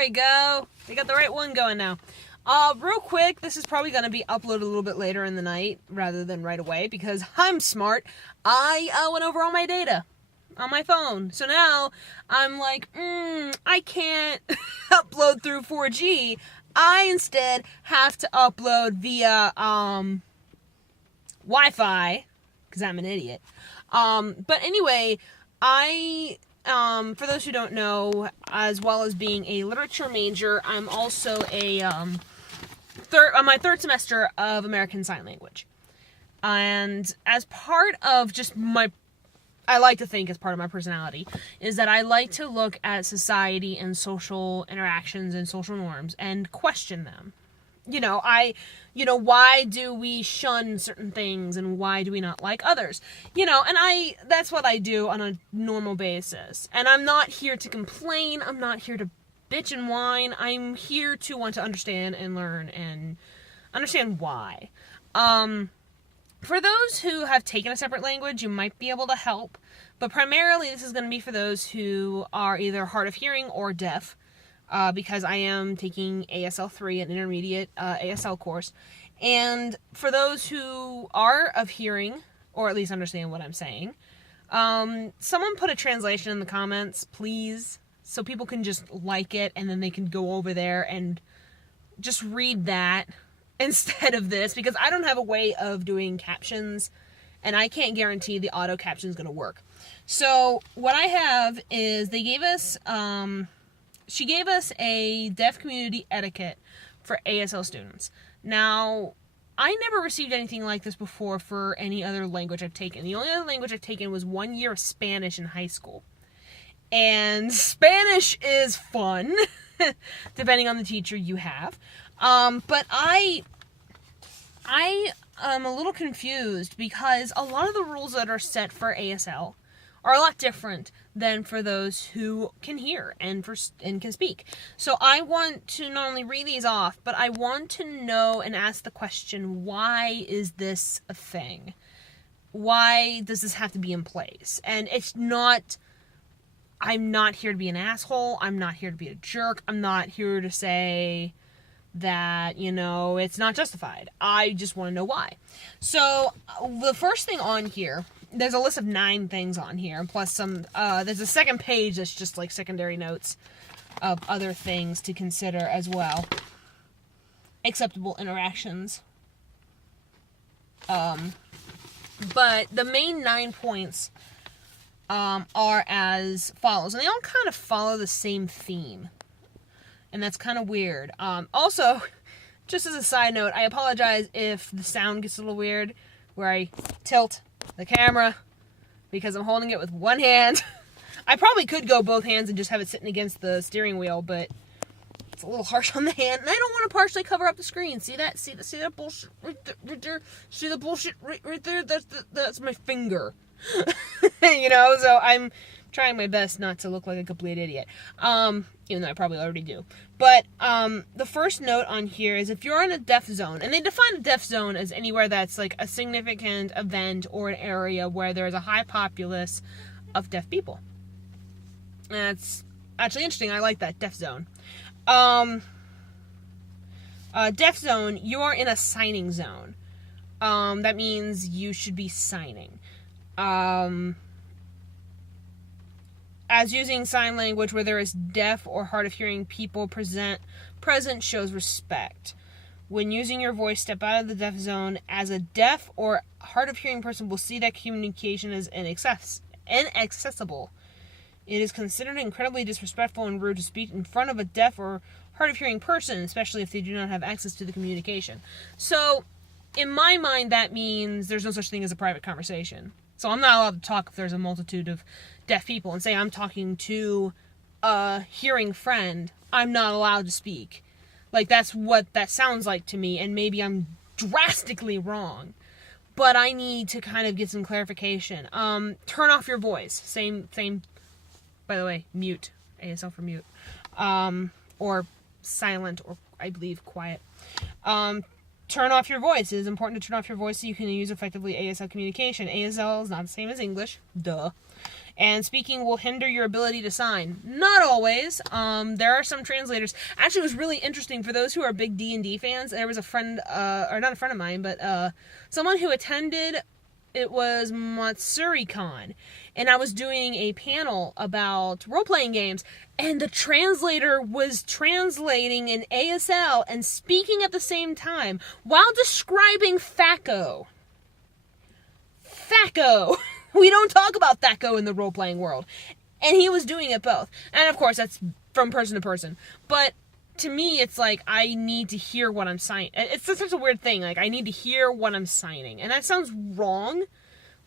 There we go. We got the right one going now. Real quick, this is probably going to be uploaded a little bit later in the night rather than right away because I'm smart. I went over all my data on my phone. So now I'm like, I can't upload through 4G. I instead have to upload via Wi-Fi because I'm an idiot. But anyway, for those who don't know, as well as being a literature major, I'm also my third semester of American Sign Language. And as part of just I like to think as part of my personality, is that I like to look at society and social interactions and social norms and question them. Why do we shun certain things and why do we not like others? And that's what I do on a normal basis. And I'm not here to complain. I'm not here to bitch and whine. I'm here to want to understand and learn and understand why. For those who have taken a separate language, you might be able to help. But primarily this is going to be for those who are either hard of hearing or deaf. Because I am taking ASL 3, an intermediate ASL course. And for those who are of hearing, or at least understand what I'm saying, someone put a translation in the comments, please, so people can just like it, and then they can go over there and just read that instead of this, because I don't have a way of doing captions, and I can't guarantee the auto caption is going to work. So what I have is they gave us... She gave us a deaf community etiquette for ASL students. Now, I never received anything like this before for any other language I've taken. The only other language I've taken was 1 year of Spanish in high school. And Spanish is fun, depending on the teacher you have. But I am a little confused because a lot of the rules that are set for ASL are a lot different than for those who can hear and can speak. So I want to not only read these off, but I want to know and ask the question, why is this a thing? Why does this have to be in place? And I'm not here to be an asshole. I'm not here to be a jerk. I'm not here to say that, it's not justified. I just want to know why. So the first thing on here, there's a list of 9 things on here, plus some, there's a second page that's just like secondary notes of other things to consider as well. Acceptable interactions. But the main 9 points are as follows, and they all kind of follow the same theme. And that's kind of weird. Also, just as a side note, I apologize if the sound gets a little weird, where I tilt the camera because I'm holding it with one hand. I probably could go both hands and just have it sitting against the steering wheel, but it's a little harsh on the hand, and I don't want to partially cover up the screen. See that? See that bullshit right there? See the bullshit right there? That's my finger. So I'm trying my best not to look like a complete idiot. Even though I probably already do. But the first note on here is if you're in a deaf zone, and they define a deaf zone as anywhere that's like a significant event or an area where there's a high populace of deaf people. And that's actually interesting. I like that, deaf zone. Deaf zone, you're in a signing zone. That means you should be signing. As using sign language where there is deaf or hard of hearing people present shows respect. When using your voice, step out of the deaf zone, as a deaf or hard of hearing person will see that communication as inaccessible. It is considered incredibly disrespectful and rude to speak in front of a deaf or hard of hearing person, especially if they do not have access to the communication. So, in my mind, that means there's no such thing as a private conversation. So I'm not allowed to talk if there's a multitude of deaf people, and say I'm talking to a hearing friend, I'm not allowed to speak. Like, that's what that sounds like to me, and maybe I'm drastically wrong. But I need to kind of get some clarification. Turn off your voice. Same, by the way, mute. ASL for mute. Or silent, or I believe quiet. Turn off your voice. It is important to turn off your voice so you can use effectively ASL communication. ASL is not the same as English. Duh. And speaking will hinder your ability to sign. Not always. There are some translators. Actually, it was really interesting for those who are big D&D fans. There was a friend, or not a friend of mine, but someone who attended. It was MatsuriCon, and I was doing a panel about role-playing games, and the translator was translating in ASL and speaking at the same time while describing THAC0. THAC0! We don't talk about THAC0 in the role-playing world. And he was doing it both. And of course, that's from person to person. But to me, it's like, I need to hear what I'm signing. It's such a weird thing. Like, I need to hear what I'm signing. And that sounds wrong,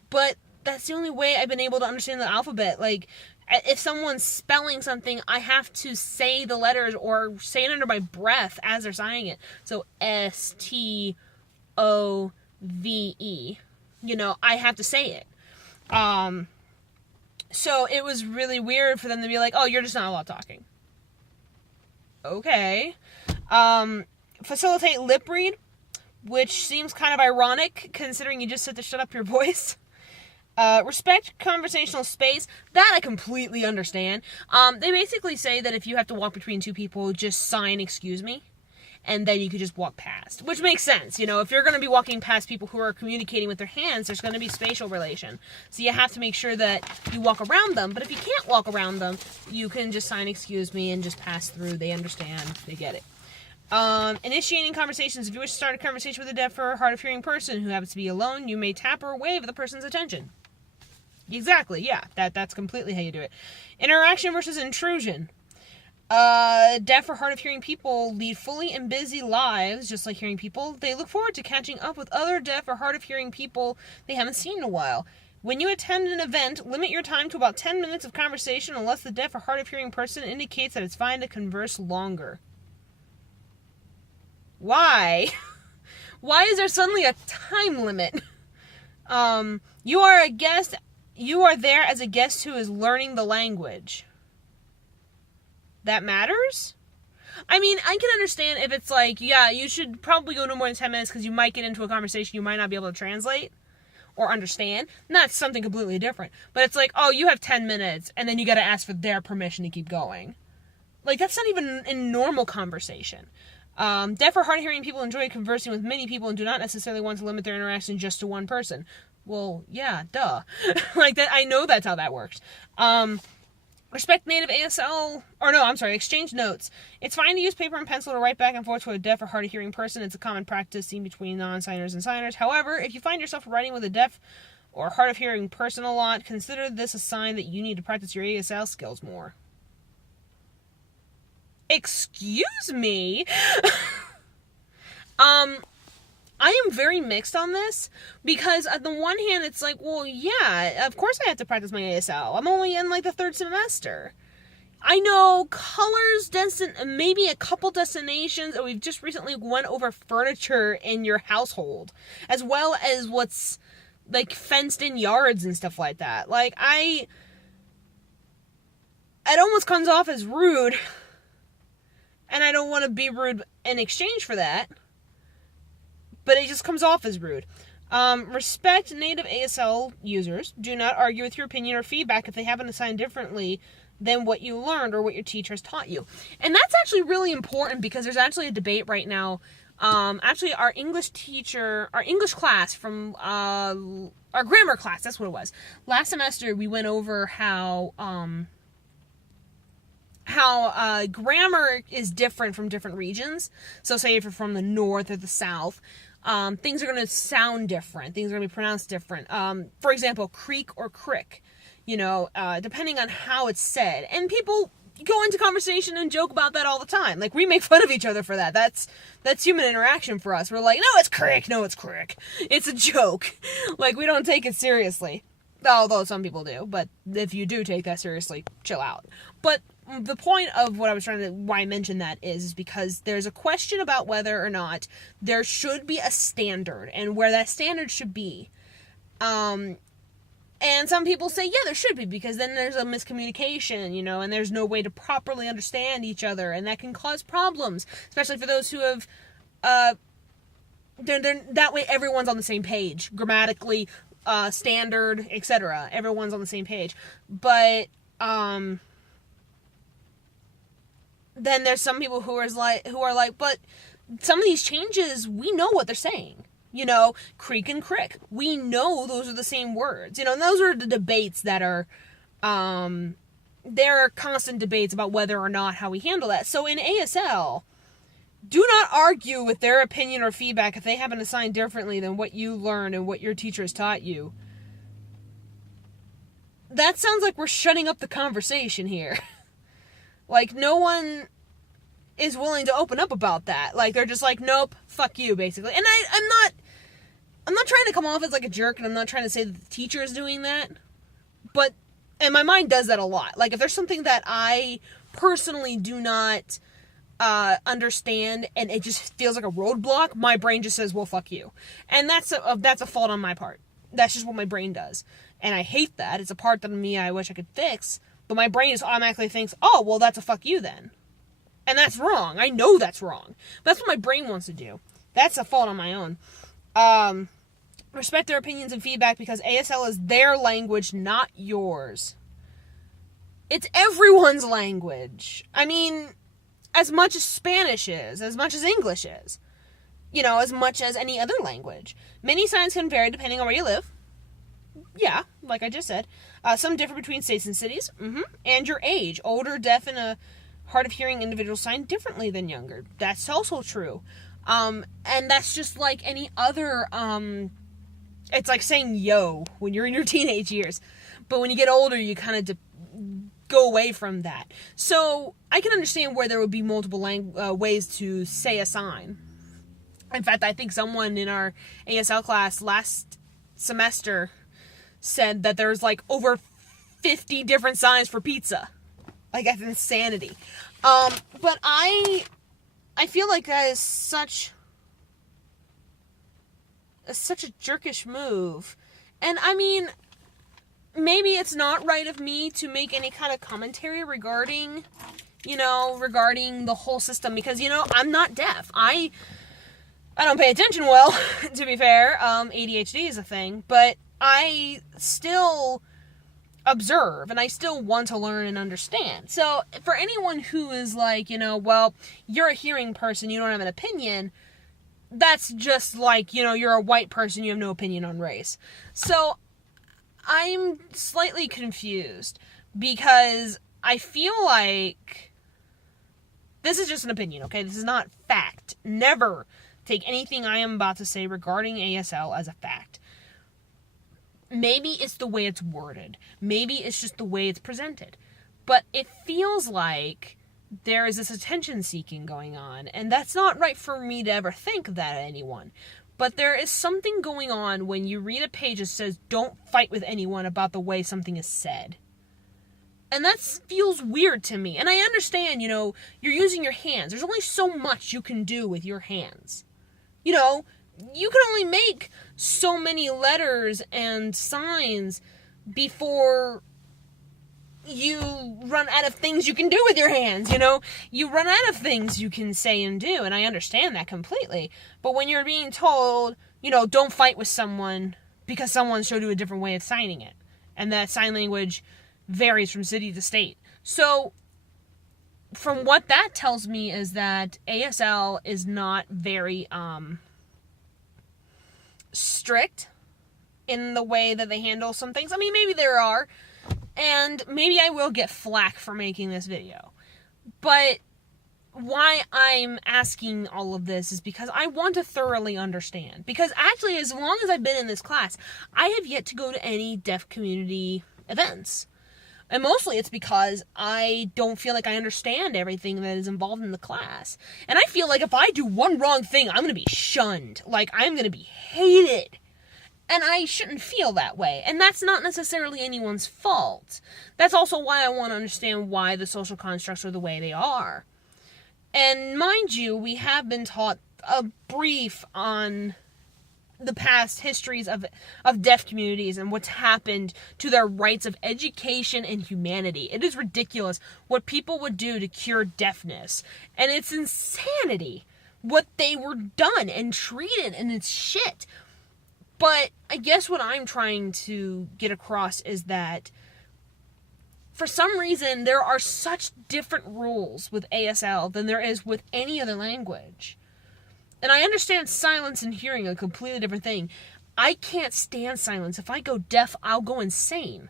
but that's the only way I've been able to understand the alphabet. Like, if someone's spelling something, I have to say the letters or say it under my breath as they're signing it. So, S-T-O-V-E. You know, I have to say it. So it was really weird for them to be like, oh, you're just not allowed talking. Okay. Facilitate lip read, which seems kind of ironic considering you just said to shut up your voice. Respect conversational space. That I completely understand. They basically say that if you have to walk between two people, just sign excuse me. And then you could just walk past. Which makes sense. You know, if you're going to be walking past people who are communicating with their hands, there's going to be spatial relation. So you have to make sure that you walk around them. But if you can't walk around them, you can just sign excuse me and just pass through. They understand. They get it. Initiating conversations. If you wish to start a conversation with a deaf or hard of hearing person who happens to be alone, you may tap or wave the person's attention. Exactly, yeah. That's completely how you do it. Interaction versus intrusion. Deaf or hard of hearing people lead fully and busy lives, just like hearing people. They look forward to catching up with other deaf or hard of hearing people they haven't seen in a while. When you attend an event, limit your time to about 10 minutes of conversation unless the deaf or hard of hearing person indicates that it's fine to converse longer. Why? Why is there suddenly a time limit? You are a guest. You are there as a guest who is learning the language. That matters? I mean, I can understand if it's like, yeah, you should probably go no more than 10 minutes because you might get into a conversation you might not be able to translate or understand. And that's something completely different. But it's like, oh, you have 10 minutes, and then you got to ask for their permission to keep going. Like, that's not even in normal conversation. Deaf or hard-of-hearing people enjoy conversing with many people and do not necessarily want to limit their interaction just to one person. Well, yeah, duh. Like, that, I know that's how that works. Respect native exchange notes. It's fine to use paper and pencil to write back and forth to a deaf or hard of hearing person. It's a common practice seen between non-signers and signers. However, if you find yourself writing with a deaf or hard of hearing person a lot, consider this a sign that you need to practice your ASL skills more. Excuse me? I am very mixed on this, because on the one hand, it's like, well, yeah, of course I have to practice my ASL. I'm only in, like, the third semester. I know colors, maybe a couple destinations, and we've just recently went over furniture in your household, as well as what's, like, fenced-in yards and stuff like that. Like, it almost comes off as rude, and I don't want to be rude in exchange for that. But it just comes off as rude. Respect native ASL users. Do not argue with your opinion or feedback if they happen to sign differently than what you learned or what your teacher has taught you. And that's actually really important, because there's actually a debate right now. Actually, our English class from our grammar class, that's what it was. Last semester, we went over how grammar is different from different regions. So say if you're from the north or the south, things are going to sound different. Things are going to be pronounced different. For example, creek or crick, depending on how it's said. And people go into conversation and joke about that all the time. Like, we make fun of each other for that. That's human interaction for us. We're like, no, it's crick. No, it's crick. It's a joke. Like, we don't take it seriously. Although some people do. But if you do take that seriously, chill out. But the point of why I mentioned that is because there's a question about whether or not there should be a standard and where that standard should be. And some people say, yeah, there should be, because then there's a miscommunication, and there's no way to properly understand each other, and that can cause problems, especially for those who have, that way everyone's on the same page, grammatically, standard, etc. Everyone's on the same page. But then there's some people who are like, but some of these changes, we know what they're saying. You know, creek and crick. We know those are the same words. You know, and those are the debates that are, there are constant debates about whether or not how we handle that. So in ASL, do not argue with their opinion or feedback if they have an assigned differently than what you learned and what your teachers taught you. That sounds like we're shutting up the conversation here. Like, no one is willing to open up about that. Like, they're just like, nope, fuck you, basically. And I'm not trying to come off as like a jerk, and I'm not trying to say that the teacher is doing that. But, and my mind does that a lot. Like, if there's something that I personally do not understand, and it just feels like a roadblock, my brain just says, well, fuck you. And that's a fault on my part. That's just what my brain does. And I hate that. It's a part of me I wish I could fix. But my brain just automatically thinks, oh, well, that's a fuck you then. And that's wrong. I know that's wrong. But that's what my brain wants to do. That's a fault on my own. Respect their opinions and feedback because ASL is their language, not yours. It's everyone's language. I mean, as much as Spanish is, as much as English is. You know, as much as any other language. Many signs can vary depending on where you live. Yeah, like I just said. Some differ between states and cities. And your age. Older, deaf, and hard of hearing individuals sign differently than younger. That's also true. And that's just like any other, it's like saying yo when you're in your teenage years. But when you get older, you kind of go away from that. So I can understand where there would be multiple ways to say a sign. In fact, I think someone in our ASL class last semester said that there's like over 50 different signs for pizza. Like, that's insanity. But I feel like that is such a jerkish move. And I mean, maybe it's not right of me to make any kind of commentary regarding the whole system, because, I'm not deaf. I don't pay attention well, to be fair. ADHD is a thing, but I still observe, and I still want to learn and understand. So, for anyone who is like, well, you're a hearing person, you don't have an opinion, that's just like, you're a white person, you have no opinion on race. So, I'm slightly confused, because I feel like this is just an opinion, okay? This is not fact. Never take anything I am about to say regarding ASL as a fact. Maybe it's the way it's worded. Maybe it's just the way it's presented. But it feels like there is this attention-seeking going on, and that's not right for me to ever think that of anyone. But there is something going on when you read a page that says, don't fight with anyone about the way something is said. And that feels weird to me. And I understand, you're using your hands. There's only so much you can do with your hands. You can only make so many letters and signs before you run out of things you can do with your hands, You run out of things you can say and do, and I understand that completely. But when you're being told, don't fight with someone because someone showed you a different way of signing it, and that sign language varies from city to state. So, from what that tells me is that ASL is not very, strict in the way that they handle some things. I mean, maybe there are, and maybe I will get flack for making this video. But why I'm asking all of this is because I want to thoroughly understand. Because actually, as long as I've been in this class, I have yet to go to any deaf community events. And mostly it's because I don't feel like I understand everything that is involved in the class. And I feel like if I do one wrong thing, I'm going to be shunned. Like, I'm going to be hated. And I shouldn't feel that way. And that's not necessarily anyone's fault. That's also why I want to understand why the social constructs are the way they are. And mind you, we have been taught a brief on the past histories of deaf communities and what's happened to their rights of education and humanity. It is ridiculous what people would do to cure deafness. And it's insanity what they were done and treated, and it's shit. But I guess what I'm trying to get across is that for some reason there are such different rules with ASL than there is with any other language. And I understand silence and hearing are a completely different thing. I can't stand silence. If I go deaf, I'll go insane.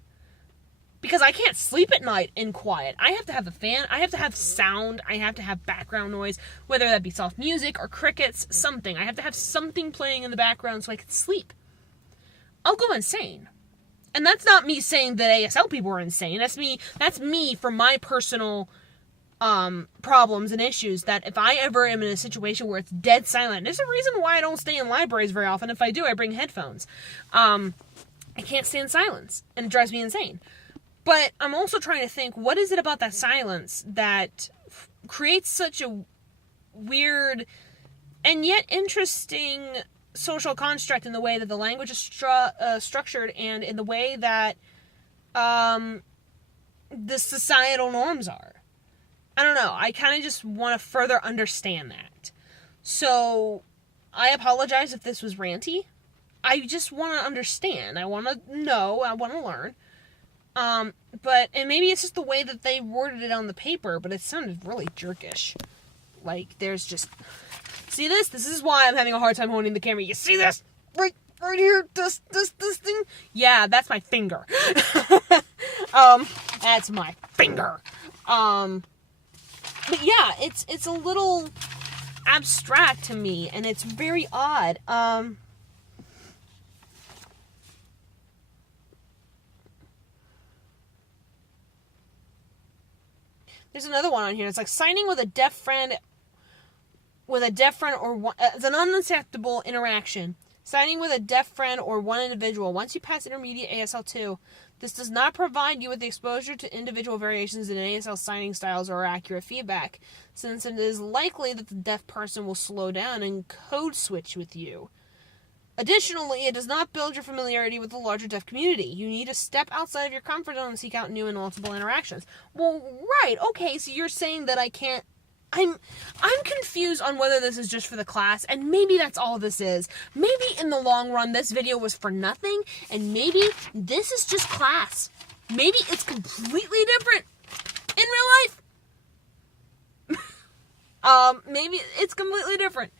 Because I can't sleep at night in quiet. I have to have a fan. I have to have sound. I have to have background noise. Whether that be soft music or crickets, something. I have to have something playing in the background so I can sleep. I'll go insane. And that's not me saying that ASL people are insane. That's me for my personal problems and issues, that if I ever am in a situation where it's dead silent, there's a reason why I don't stay in libraries very often. If I do, I bring headphones. I can't stand silence, and it drives me insane. But I'm also trying to think, what is it about that silence that creates such a weird and yet interesting social construct in the way that the language is structured and in the way that the societal norms are. I don't know. I kind of just want to further understand that. So, I apologize if this was ranty. I just want to understand. I want to know. I want to learn. And maybe it's just the way that they worded it on the paper, but it sounded really jerkish. Like, there's just... See this? This is why I'm having a hard time holding the camera. You see this? Right here? This thing? Yeah, that's my finger. That's my finger. But yeah, it's a little abstract to me, and it's very odd. There's another one on here. It's like signing with a deaf friend or one, it's an unacceptable interaction. Signing with a deaf friend or one individual. Once you pass intermediate ASL 2, this does not provide you with the exposure to individual variations in ASL signing styles or accurate feedback, since it is likely that the deaf person will slow down and code switch with you. Additionally, it does not build your familiarity with the larger deaf community. You need to step outside of your comfort zone and seek out new and multiple interactions. Well, right, okay, so you're saying that I can't... I'm confused on whether this is just for the class, and maybe that's all this is. Maybe in the long run, this video was for nothing, and maybe this is just class. Maybe it's completely different in real life. Maybe it's completely different.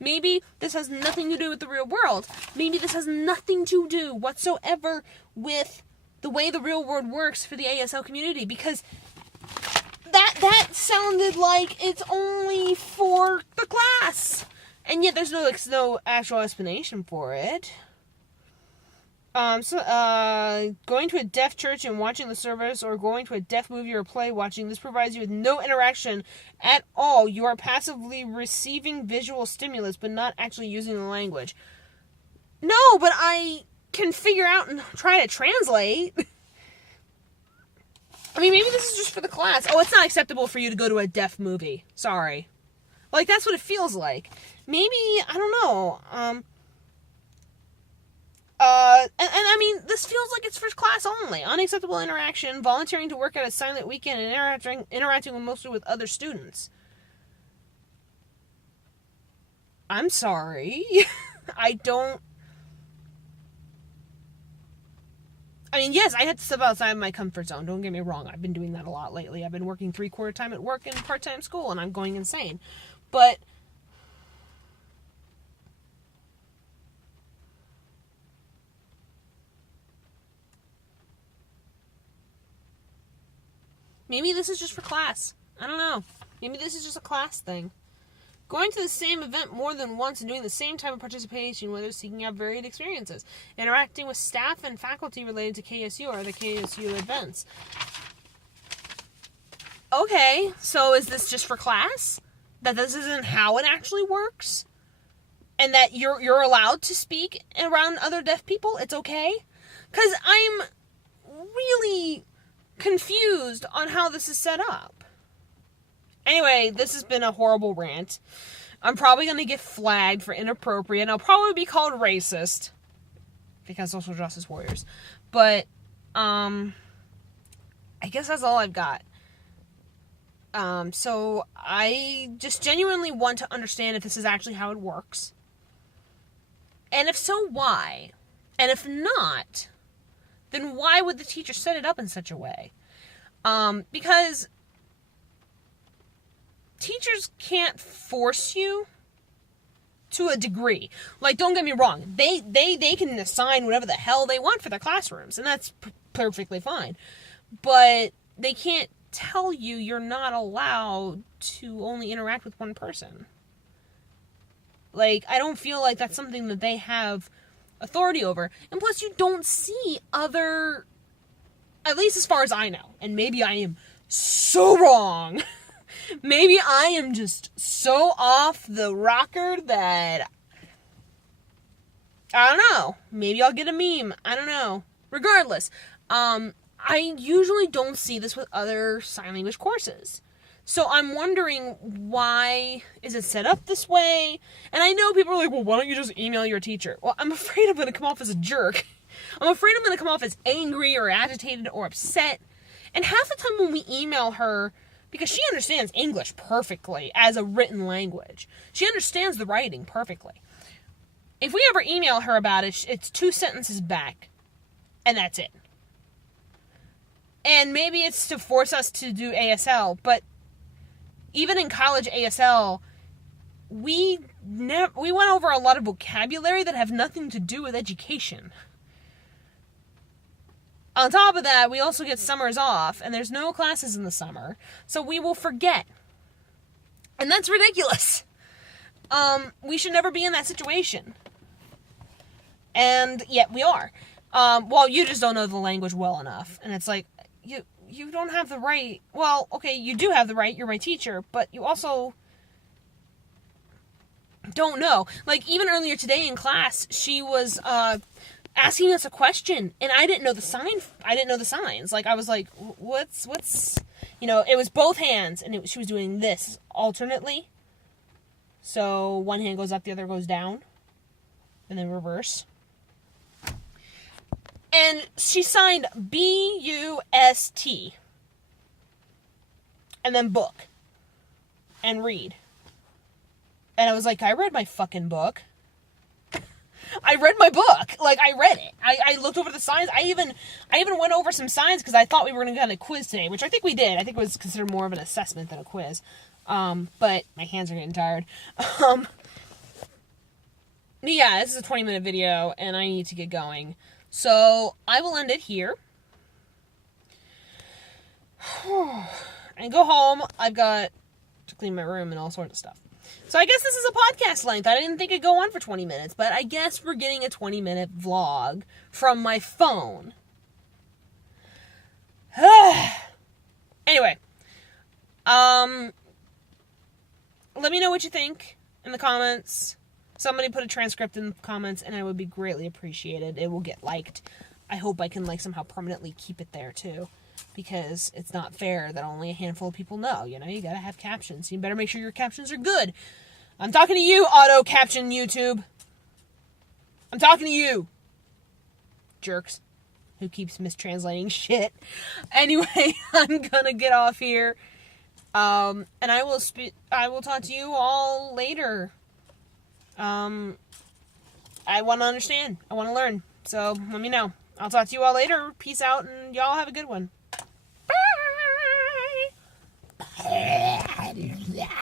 Maybe this has nothing to do with the real world. Maybe this has nothing to do whatsoever with the way the real world works for the ASL community, because that sounded like it's only for the class. And yet there's no actual explanation for it. Going to a deaf church and watching the service, or going to a deaf movie or play watching, this provides you with no interaction at all. You are passively receiving visual stimulus, but not actually using the language. No, but I can figure out and try to translate. I mean, maybe this is just for the class. Oh, it's not acceptable for you to go to a deaf movie. Sorry. Like, that's what it feels like. Maybe, I don't know, and I mean, this feels like it's for class only. Unacceptable interaction, volunteering to work at a silent weekend, and interacting mostly with other students. I'm sorry. I mean, yes, I had to step outside of my comfort zone. Don't get me wrong. I've been doing that a lot lately. I've been working 3/4 time at work and part-time school, and I'm going insane. But maybe this is just for class. I don't know. Maybe this is just a class thing. Going to the same event more than once and doing the same type of participation, whether seeking out varied experiences. Interacting with staff and faculty related to KSU or the KSU events. Okay, so is this just for class? That this isn't how it actually works? And that you're allowed to speak around other deaf people? It's okay? Because I'm really confused on how this is set up. Anyway, this has been a horrible rant. I'm probably going to get flagged for inappropriate, and I'll probably be called racist. Because social justice warriors. But, I guess that's all I've got. So I just genuinely want to understand if this is actually how it works. And if so, why? And if not, then why would the teacher set it up in such a way? Because teachers can't force you to a degree. Like, don't get me wrong. They can assign whatever the hell they want for their classrooms, and that's perfectly fine. But they can't tell you you're not allowed to only interact with one person. Like, I don't feel like that's something that they have authority over. And plus, you don't see other, at least as far as I know, and maybe I am so wrong. Maybe I am just so off the rocker that, I don't know. Maybe I'll get a meme. I don't know. Regardless, I usually don't see this with other sign language courses. So I'm wondering, why is it set up this way? And I know people are like, well, why don't you just email your teacher? Well, I'm afraid I'm going to come off as a jerk. I'm afraid I'm going to come off as angry or agitated or upset. And half the time when we email her, because she understands English perfectly as a written language. She understands the writing perfectly. If we ever email her about it, it's 2 sentences back. And that's it. And maybe it's to force us to do ASL, but even in college ASL, we went over a lot of vocabulary that have nothing to do with education. On top of that, we also get summers off, and there's no classes in the summer, so we will forget. And that's ridiculous. We should never be in that situation. And yet we are. Well, you just don't know the language well enough. And it's like, you don't have the right. Well, okay, you do have the right. You're my teacher, but you also don't know. Like, even earlier today in class, she was asking us a question, and I didn't know the sign. I didn't know the signs. Like, I was like, what's it was both hands, and she was doing this alternately. So one hand goes up, the other goes down, and then reverse. And she signed B-U-S-T. And then book. And read. And I was like, I read my fucking book. I read my book. Like, I read it. I looked over the signs. I even went over some signs because I thought we were going to get a quiz today, which I think we did. I think it was considered more of an assessment than a quiz. But my hands are getting tired. Yeah, this is a 20-minute video, and I need to get going. So, I will end it here. And go home. I've got to clean my room and all sorts of stuff. So, I guess this is a podcast length. I didn't think it'd go on for 20 minutes, but I guess we're getting a 20-minute vlog from my phone. Anyway. Let me know what you think in the comments. Somebody put a transcript in the comments, and I would be greatly appreciated. It will get liked. I hope I can, somehow permanently keep it there, too. Because it's not fair that only a handful of people know. You gotta have captions. You better make sure your captions are good. I'm talking to you, auto-caption YouTube. I'm talking to you. Jerks. Who keeps mistranslating shit. Anyway, I'm gonna get off here. And I will talk to you all later. I want to understand. I want to learn. So, let me know. I'll talk to you all later. Peace out, and y'all have a good one.